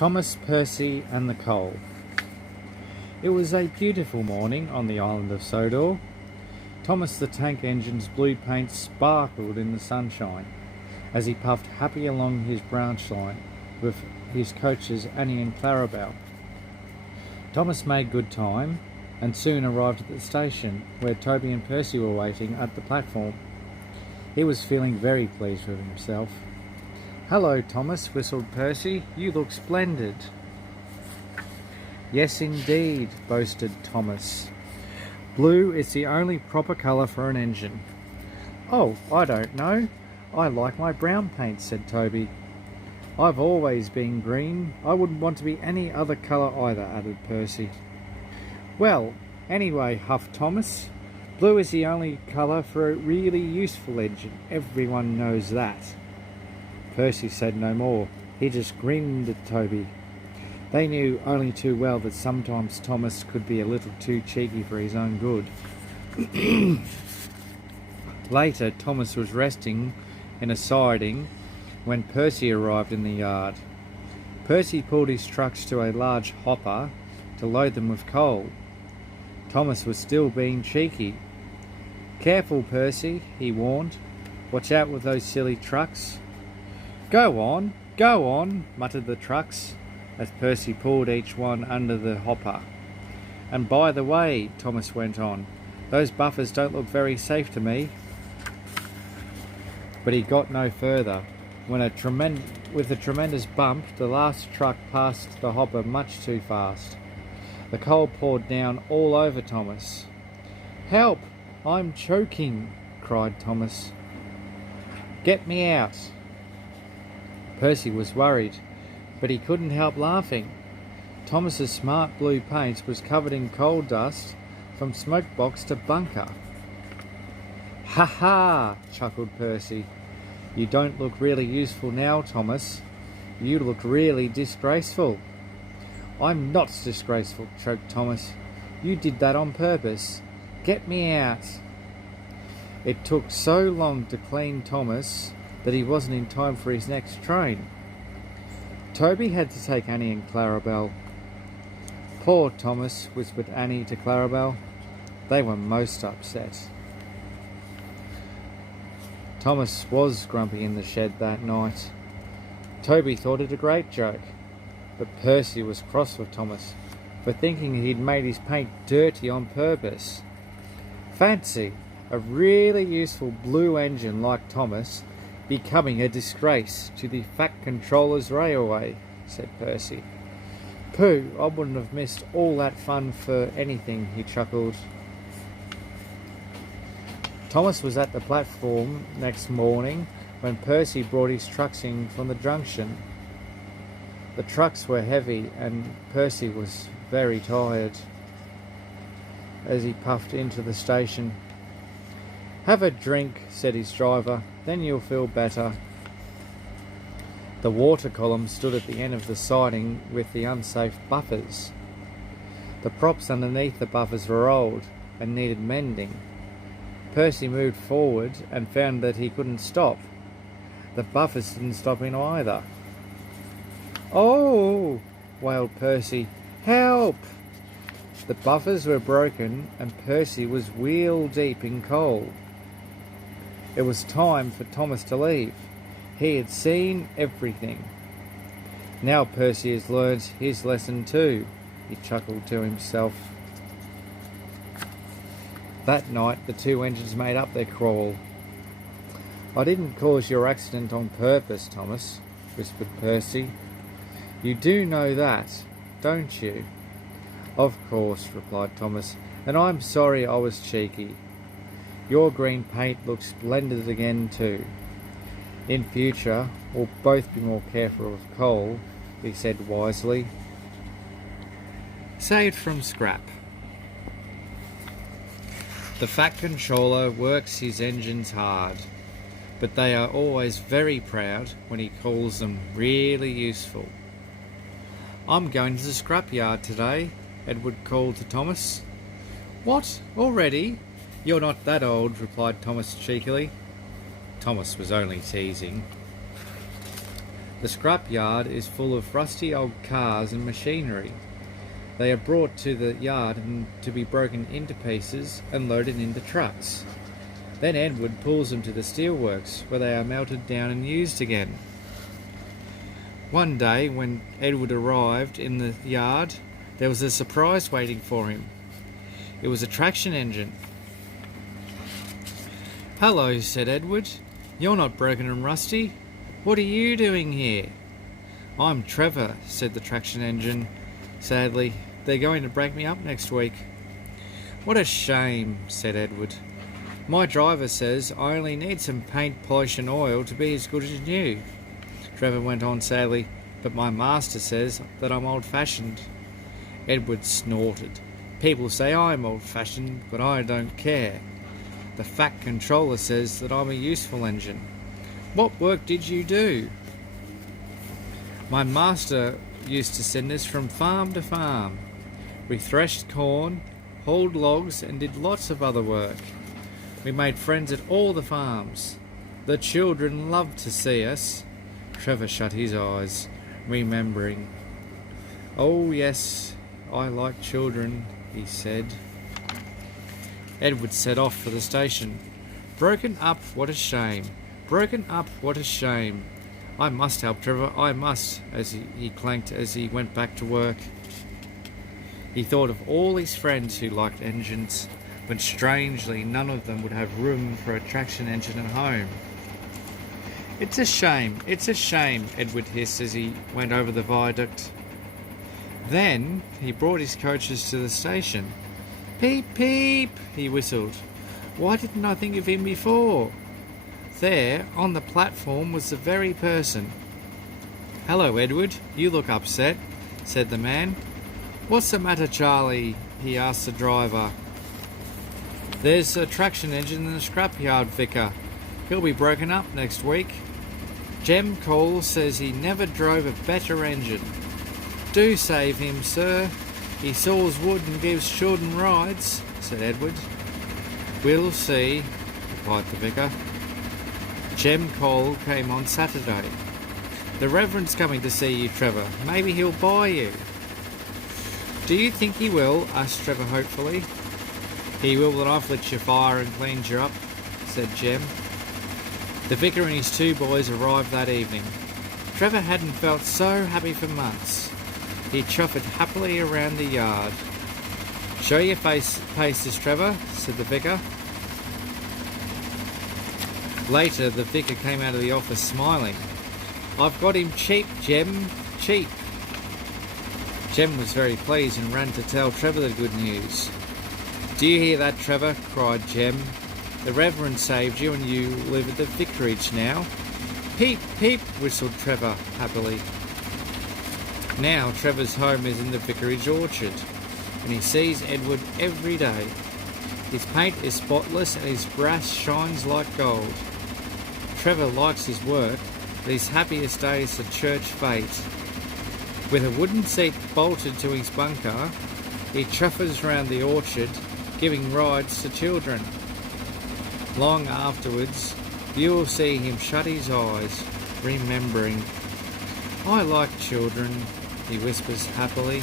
Thomas, Percy and the Coal. It was a beautiful morning on the island of Sodor. Thomas the Tank Engine's blue paint sparkled in the sunshine as he puffed happy along his branch line with his coaches Annie and Clarabel. Thomas made good time and soon arrived at the station where Toby and Percy were waiting at the platform. He was feeling very pleased with himself. "Hello, Thomas," whistled Percy. "You look splendid." "Yes, indeed," boasted Thomas. "Blue is the only proper colour for an engine." "Oh, I don't know. I like my brown paint," said Toby. "I've always been green. I wouldn't want to be any other colour either," added Percy. "Well, anyway," huffed Thomas, "blue is the only colour for a really useful engine. Everyone knows that." Percy said no more. He just grinned at Toby. They knew only too well that sometimes Thomas could be a little too cheeky for his own good. Later, Thomas was resting in a siding when Percy arrived in the yard. Percy pulled his trucks to a large hopper to load them with coal. Thomas was still being cheeky. "Careful, Percy," he warned. "Watch out with those silly trucks." Go on," muttered the trucks as Percy pulled each one under the hopper. "And by the way," Thomas went on, "those buffers don't look very safe to me." But he got no further. With a tremendous bump, the last truck passed the hopper much too fast. The coal poured down all over Thomas. "Help! I'm choking!" cried Thomas. "Get me out!" Percy was worried, but he couldn't help laughing. Thomas's smart blue paint was covered in coal dust from smoke box to bunker. "Ha ha!" chuckled Percy. "You don't look really useful now, Thomas. You look really disgraceful." "I'm not disgraceful," choked Thomas. "You did that on purpose. Get me out." It took so long to clean Thomas that he wasn't in time for his next train. Toby had to take Annie and Clarabel. "Poor Thomas," whispered Annie to Clarabel. They were most upset. Thomas was grumpy in the shed that night. Toby thought it a great joke, but Percy was cross with Thomas for thinking he'd made his paint dirty on purpose. Fancy a really useful blue engine like Thomas becoming a disgrace to the Fat Controllers Railway, said Percy. "Pooh, I wouldn't have missed all that fun for anything," he chuckled. Thomas was at the platform next morning when Percy brought his trucks in from the junction. The trucks were heavy and Percy was very tired as he puffed into the station. "Have a drink," said his driver, "then you'll feel better." The water column stood at the end of the siding with the unsafe buffers. The props underneath the buffers were old and needed mending. Percy moved forward and found that he couldn't stop. The buffers didn't stop him either. "Oh!" wailed Percy. "Help!" The buffers were broken and Percy was wheel deep in coal. It was time for Thomas to leave. He had seen everything. "Now Percy has learned his lesson too," he chuckled to himself. That night the two engines made up their crawl. "I didn't cause your accident on purpose, Thomas," whispered Percy. "You do know that, don't you?" "Of course," replied Thomas, "and I'm sorry I was cheeky. Your green paint looks splendid again too. In future, we'll both be more careful of coal," he said wisely. Saved from scrap. The Fat Controller works his engines hard, but they are always very proud when he calls them really useful. "I'm going to the scrapyard today," Edward called to Thomas. "What, already? You're not that old," replied Thomas cheekily. Thomas was only teasing. The scrapyard is full of rusty old cars and machinery. They are brought to the yard and to be broken into pieces and loaded into trucks. Then Edward pulls them to the steelworks, where they are melted down and used again. One day, when Edward arrived in the yard, there was a surprise waiting for him. It was a traction engine. "Hello," said Edward. "You're not broken and rusty. What are you doing here?" "I'm Trevor," said the traction engine sadly. "They're going to break me up next week." "What a shame," said Edward. "My driver says I only need some paint, polish and oil to be as good as new." Trevor went on sadly, "But my master says that I'm old-fashioned." Edward snorted. "People say I'm old-fashioned, but I don't care. The Fat Controller says that I'm a useful engine. What work did you do?" "My master used to send us from farm to farm. We threshed corn, hauled logs and did lots of other work. We made friends at all the farms. The children loved to see us." Trevor shut his eyes, remembering. "Oh yes, I like children," he said. Edward set off for the station. "Broken up, what a shame. Broken up, what a shame. I must help Trevor, I must," as he clanked as he went back to work. He thought of all his friends who liked engines, but strangely none of them would have room for a traction engine at home. It's a shame, Edward hissed as he went over the viaduct. Then he brought his coaches to the station. "Peep, peep," he whistled. "Why didn't I think of him before?" There, on the platform, was the very person. "Hello, Edward, you look upset," said the man. "What's the matter, Charlie?" he asked the driver. "There's a traction engine in the scrapyard, Vicar. He'll be broken up next week. Jem Cole says he never drove a better engine. Do save him, sir. He saws wood and gives children rides," said Edward. "We'll see," replied the vicar. Jem Cole came on Saturday. "The Reverend's coming to see you, Trevor. Maybe he'll buy you." "Do you think he will?" asked Trevor hopefully. "He will when I've lit your fire and cleaned you up," said Jem. The vicar and his two boys arrived that evening. Trevor hadn't felt so happy for months. He trotted happily around the yard. "Show your paces, Trevor," said the vicar. Later, the vicar came out of the office smiling. "I've got him cheap, Jem, cheap." Jem was very pleased and ran to tell Trevor the good news. "Do you hear that, Trevor?" cried Jem. "The Reverend saved you and you live at the vicarage now." "Peep, peep," whistled Trevor happily. Now Trevor's home is in the vicarage orchard, and he sees Edward every day. His paint is spotless and his brass shines like gold. Trevor likes his work, but his happiest days are church fete. With a wooden seat bolted to his bunker, he truffles round the orchard, giving rides to children. Long afterwards, you will see him shut his eyes, remembering. "I like children," he whispers happily.